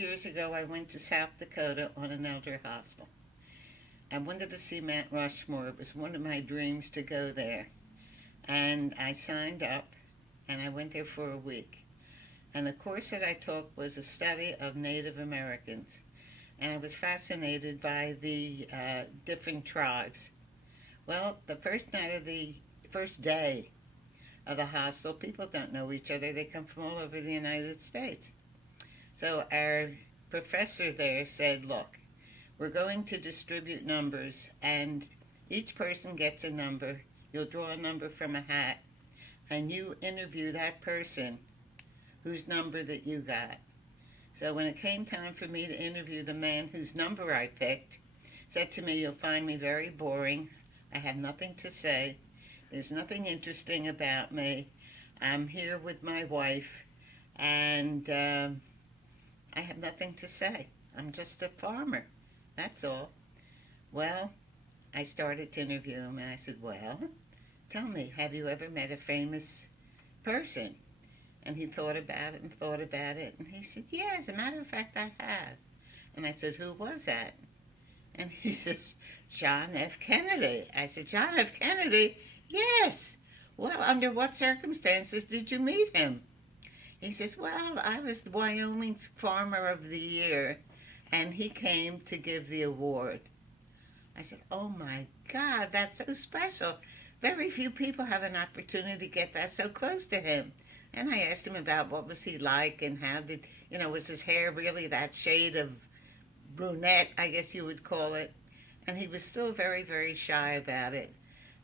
years ago, I went to South Dakota on an elder hostel. I wanted to see Mount Rushmore. It was one of my dreams to go there. And I signed up and I went there for a week. And the course that I took was a study of Native Americans. And I was fascinated by the different tribes. Well, the first day of the hostel, people don't know each other. They come from all over the United States. So our professor there said, look, we're going to distribute numbers, and each person gets a number. You'll draw a number from a hat, and you interview that person whose number that you got. So when it came time for me to interview the man whose number I picked, said to me, you'll find me very boring. I have nothing to say. There's nothing interesting about me. I'm here with my wife, and I have nothing to say. I'm just a farmer. That's all. Well, I started to interview him, and I said, well, tell me, have you ever met a famous person? And he thought about it and thought about it, and he said, yeah, as a matter of fact, I have. And I said, who was that? And he says, John F. Kennedy. I said, John F. Kennedy? Yes. Well, under what circumstances did you meet him? He says, well, I was the Wyoming's Farmer of the Year, and he came to give the award. I said, oh my God, that's so special. Very few people have an opportunity to get that so close to him. And I asked him about what was he like and how did, was his hair really that shade of brunette, I guess you would call it. And he was still very, very shy about it.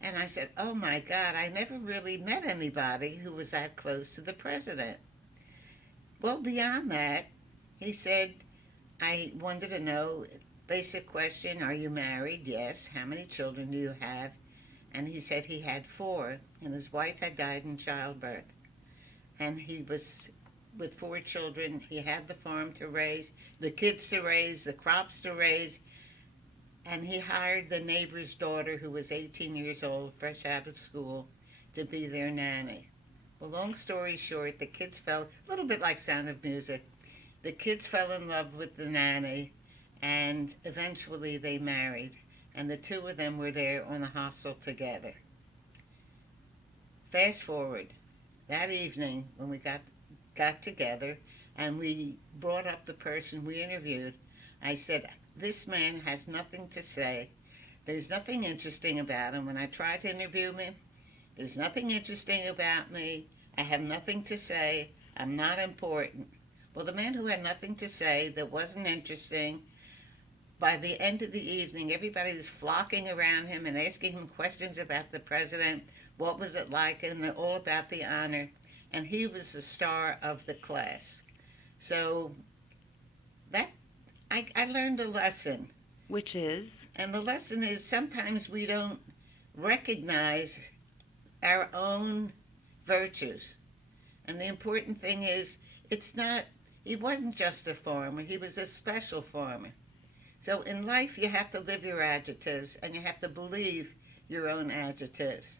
And I said, oh my God, I never really met anybody who was that close to the president. Well, beyond that, he said, I wanted to know, basic question, are you married? Yes. How many children do you have? And he said he had 4, and his wife had died in childbirth. And he was with 4 children. He had the farm to raise, the kids to raise, the crops to raise, and he hired the neighbor's daughter, who was 18 years old, fresh out of school, to be their nanny. Well, long story short, the kids fell, a little bit like Sound of Music, the kids fell in love with the nanny, and eventually they married, and the 2 of them were there on the hostel together. Fast forward, that evening when we got together and we brought up the person we interviewed, I said, this man has nothing to say. There's nothing interesting about him. When I tried to interview him, there's nothing interesting about me. I have nothing to say. I'm not important. Well, the man who had nothing to say, that wasn't interesting, by the end of the evening, everybody was flocking around him and asking him questions about the president, what was it like, and all about the honor. And he was the star of the class. So that I learned a lesson. Which is? And the lesson is sometimes we don't recognize our own virtues. And the important thing is, he wasn't just a farmer, he was a special farmer. So in life you have to live your adjectives, and you have to believe your own adjectives.